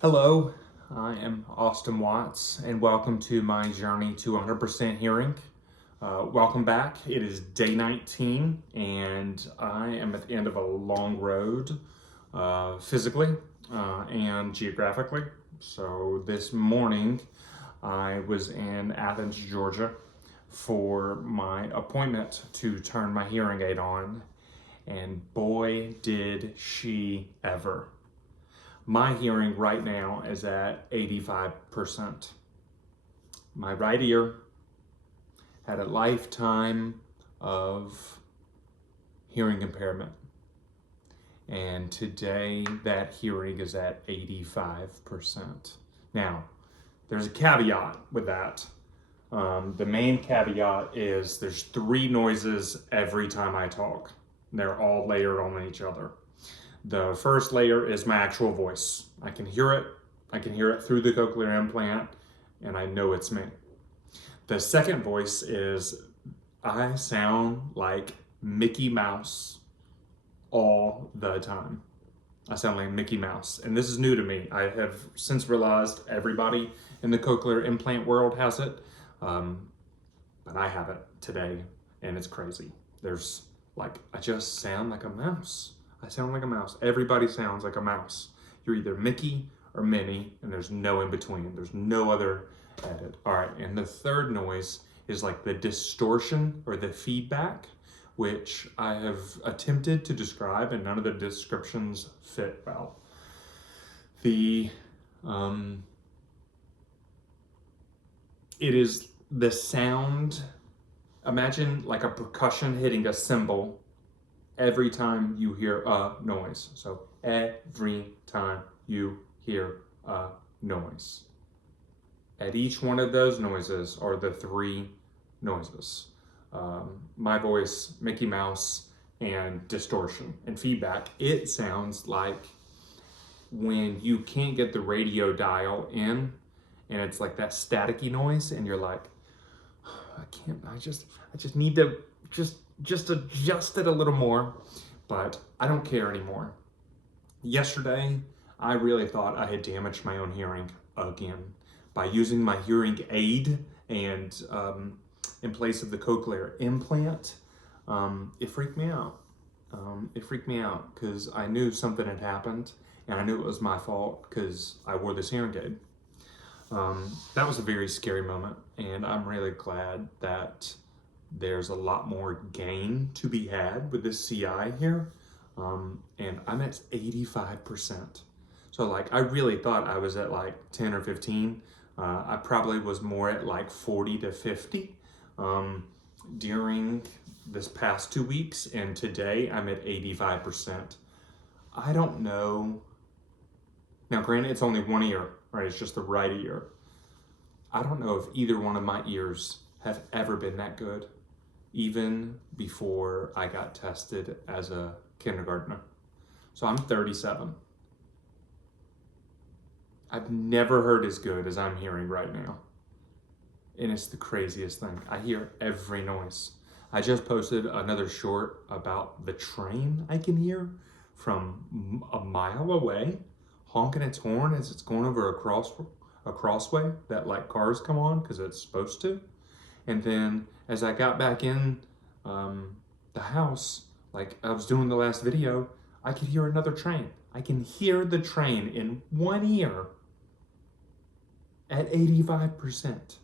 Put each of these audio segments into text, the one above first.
Hello, I am Austin Watts, and welcome to my journey to 100% hearing. Welcome back. It is day 19, and I am at the end of a long road, physically and geographically. So this morning, I was in Athens, Georgia, for my appointment to turn my hearing aid on, and boy, did she ever. My hearing right now is at 85%. My right ear had a lifetime of hearing impairment. And today that hearing is at 85%. Now, there's a caveat with that. The main caveat is there's three noises every time I talk. They're all layered on each other. The first layer is my actual voice. I can hear it. I can hear it through the cochlear implant, and I know it's me. The second voice is I sound like Mickey Mouse all the time. I sound like Mickey Mouse, and this is new to me. I have since realized everybody in the cochlear implant world has it, but I have it today, and it's crazy. I just sound like a mouse. I sound like a mouse. Everybody sounds like a mouse. You're either Mickey or Minnie, and there's no in between. There's no other edit. All right, and the third noise is like the distortion or the feedback, which I have attempted to describe, and none of the descriptions fit well. It is the sound. Imagine like a percussion hitting a cymbal every time you hear a noise. So every time you hear a noise. At each one of those noises are the three noises. My voice, Mickey Mouse, and distortion and feedback. It sounds like when you can't get the radio dial in and it's like that staticky noise and you're like, I just need to just adjust it a little more, but I don't care anymore. Yesterday, I really thought I had damaged my own hearing again by using my hearing aid and in place of the cochlear implant. It freaked me out. It freaked me out because I knew something had happened and I knew it was my fault because I wore this hearing aid. That was a very scary moment, and I'm really glad that there's a lot more gain to be had with this CI here. And I'm at 85%. So like, I really thought I was at like 10 or 15. I probably was more at like 40 to 50 during this past 2 weeks. And today I'm at 85%. I don't know. Now, granted, it's only one ear, right? It's just the right ear. I don't know if either one of my ears have ever been that good, even before I got tested as a kindergartner. So I'm 37. I've never heard as good as I'm hearing right now. And it's the craziest thing. I hear every noise. I just posted another short about the train I can hear from a mile away, honking its horn as it's going over a crossway that like cars come on because it's supposed to. And then as I got back in the house, like I was doing the last video, I could hear another train. I can hear the train in one ear at 85%.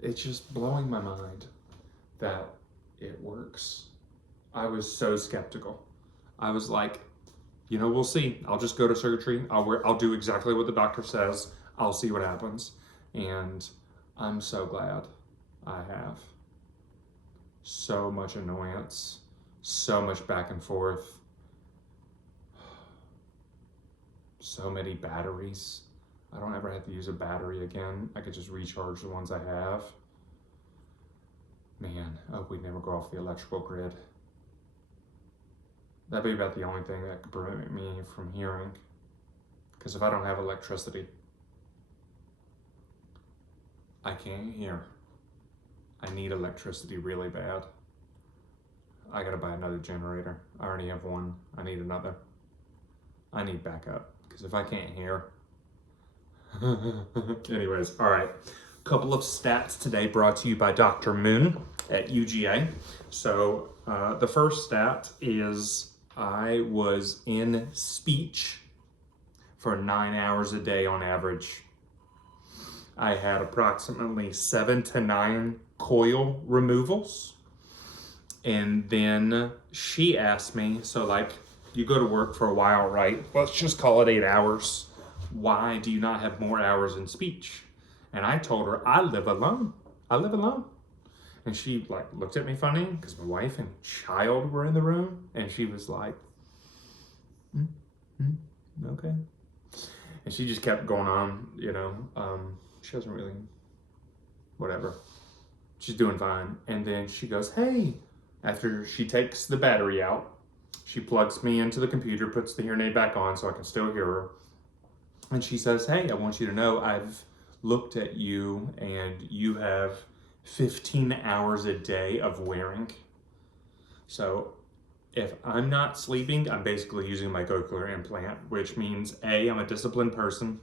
It's just blowing my mind that it works. I was so skeptical. I was like, we'll see. I'll just go to surgery. I'll do exactly what the doctor says. I'll see what happens. And I'm so glad I have. So much annoyance, so much back and forth, so many batteries. I don't ever have to use a battery again. I could just recharge the ones I have. Man, I hope we never go off the electrical grid. That'd be about the only thing that could prevent me from hearing. Because if I don't have electricity, I can't hear. I need electricity really bad. I gotta buy another generator. I already have one. I need another. I need backup. Because if I can't hear, Anyways, all right. Couple of stats today brought to you by Dr. Moon at UGA. So the first stat is I was in speech for 9 hours a day on average. I had approximately 7 to 9 coil removals. And then she asked me, so like you go to work for a while, right? Let's just call it 8 hours. Why do you not have more hours in speech? And I told her, I live alone. I live alone. And she like looked at me funny because my wife and child were in the room. And she was like, okay. And she just kept going on, you know. She doesn't really, whatever. She's doing fine. And then she goes, hey, after she takes the battery out, she plugs me into the computer, puts the hearing aid back on so I can still hear her. And she says, hey, I want you to know I've looked at you and you have 15 hours a day of wearing. So if I'm not sleeping, I'm basically using my cochlear implant, which means A, I'm a disciplined person.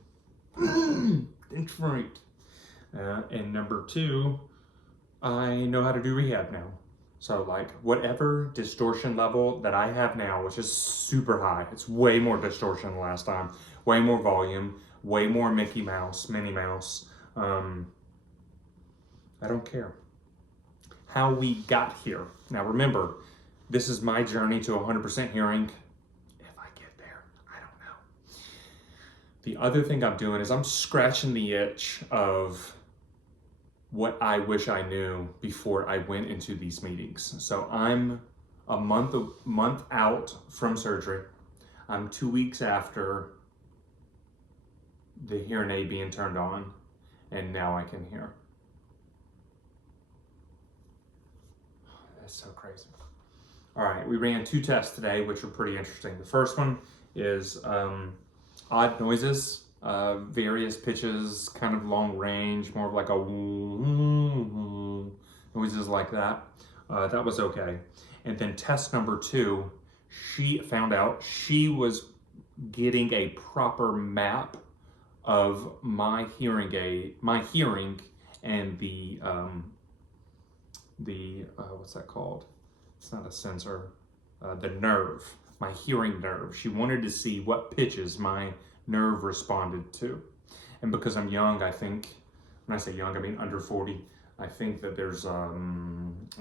That's right. And number 2, I know how to do rehab now. So like whatever distortion level that I have now, which is super high, it's way more distortion than last time, way more volume, way more Mickey Mouse, Minnie Mouse. I don't care. How we got here. Now remember, this is my journey to 100% hearing. If I get there, I don't know. The other thing I'm doing is I'm scratching the itch of what I wish I knew before I went into these meetings. So I'm a month out from surgery. I'm 2 weeks after the hearing aid being turned on, and now I can hear. That's so crazy. All right, we ran 2 tests today, which were pretty interesting. The first one is odd noises. Various pitches, kind of long range, more of like a noises like that. That was okay. And then test number 2, she found out she was getting a proper map of my hearing and the what's that called? It's not a sensor. The nerve, my hearing nerve. She wanted to see what pitches my nerve responded to. And because I'm young, I think, when I say young, I mean under 40, I think that there's a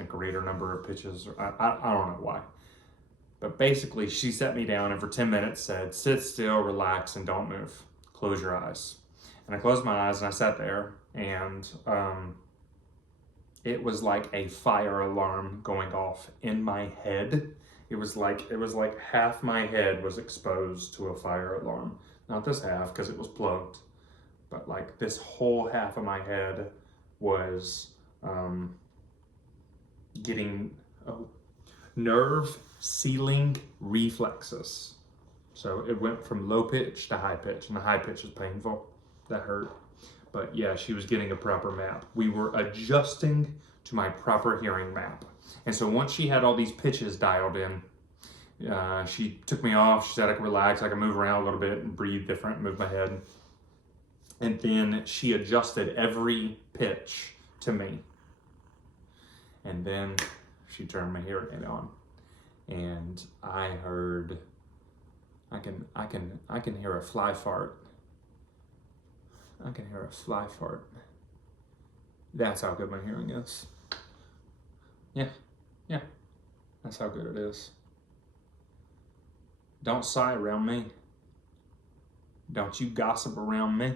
greater number of pitches. I don't know why. But basically, she set me down and for 10 minutes said, sit still, relax, and don't move. Close your eyes. And I closed my eyes and I sat there, and it was like a fire alarm going off in my head. It was like half my head was exposed to a fire alarm. Not this half, because it was plugged, but like this whole half of my head was getting nerve sealing reflexes. So it went from low pitch to high pitch, and the high pitch was painful. That hurt. But yeah, she was getting a proper map. We were adjusting to my proper hearing map. And so once she had all these pitches dialed in, she took me off. She said I could relax, I could move around a little bit and breathe different, move my head. And then she adjusted every pitch to me. And then she turned my hearing aid on. And I heard, I can hear a fly fart. I can hear a fly fart. That's how good my hearing is. Yeah, that's how good it is. Don't sigh around me. Don't you gossip around me.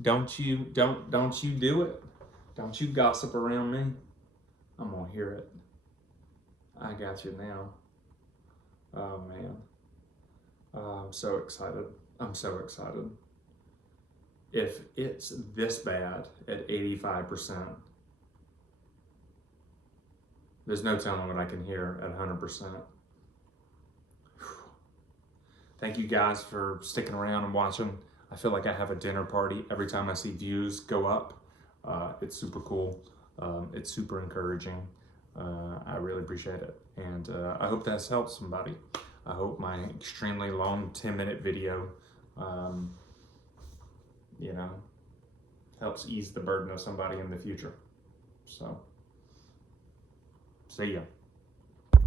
Don't you do it. Don't you gossip around me. I'm gonna hear it. I got you now. Oh man. I'm so excited. I'm so excited. If it's this bad at 85%, there's no telling what I can hear at 100%. Thank you guys for sticking around and watching. I feel like I have a dinner party every time I see views go up. It's super cool. It's super encouraging. I really appreciate it. And I hope that's helped somebody. I hope my extremely long 10-minute video you know, helps ease the burden of somebody in the future. So, see ya.